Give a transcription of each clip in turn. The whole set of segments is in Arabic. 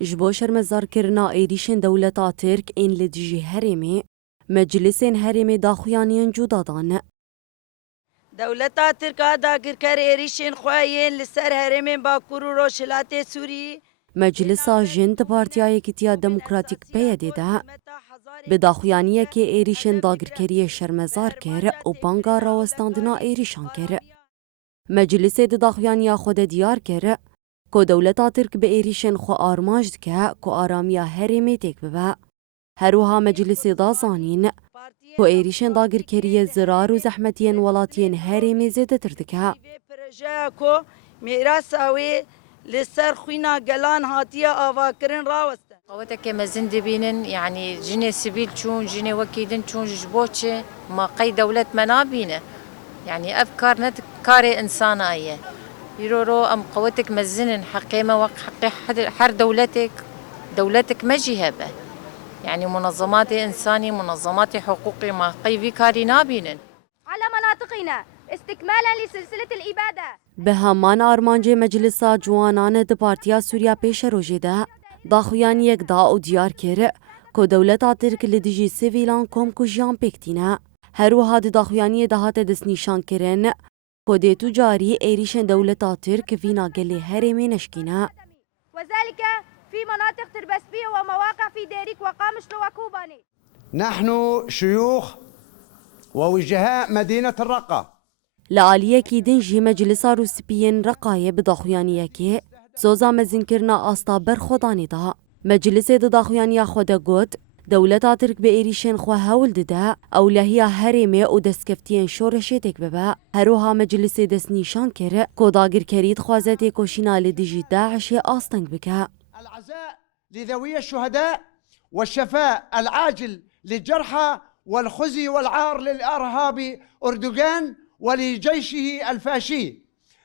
جبو شرمزارکرنا ایریشن دولتا ترک این لدجی هرمی مجلسین هرمی داخویانین جدا دان. دولتا ترکا داگرکر ایریشن خواهین لسر هرمین باکور و روشلات سوری مجلسا جند پارتیای کتیا دموکراتیک پیده ده به داخویانیه که ایریشن داگرکری شرمزار کر و بانگا راوستاندنا ایریشان کر. مجلس داخویانیا خود دیار کر که دولتا ترک به ایریشن خو آرماجد که آرامیا هرمی تک ببه. هروها مجلس دازانین که ایریشن داگرکری زرار و زحمتین ولاتین هرمی زیده تردکه. میراساوی لسر خوینا گلان هاتیه آواکرین راوستن. قوتك مزن دبينن يعني جني سبيل شون جني وكيدن شون جبوتش ما قي دولة منابينه يعني أفكار نتكاري إنسانية يرورو أم قوتك مزنن حقيمة وق حقي حر دولتك مجهبة يعني منظمات إنساني منظمات حقوقي ما قي في كاري نابينن على مناطقنا استكمالا لسلسلة الإبادة. به همان آرمانج مجلسا جوانان د پارتیا سوریا پیش روژه ده داخویان یک دا و دیار کر که دولتا ترک لدیجی سیویلان کم کجیان پکتینه. هروها د داخویانی دهات دست نیشان کرن که دیتو جاری ایریشن دولتا ترک وینا گلی هرمی نشکینه. وذلك في مناطق تربسبية ومواقع في ديريك وقامشلو وكوباني. نحن شيوخ ووجهاء مدينة الرقة لعالیه کی دنجی مجلسا روسپیین رقایه بداخویانیه که سوزا مزینکرنا آستا برخودانی ده. مجلس داخویانیا خود گوت دولتا ترک به ایریشن خو هول ده اولهیا هرمه و دستکفتین شورشه تک ببه. هروها مجلس دست نیشان کره که داگر کرید خوازت کوشینا لدیجی داعش آستنگ بکه. العزاء لذوي الشهداء والشفاء العاجل للجرحى والخزي والعار للإرهابي أردوغان ولجيشه الفاشي.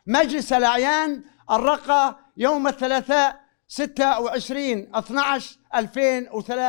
مجلس الأعيان الرقة يوم الثلاثاء 26/12/2003.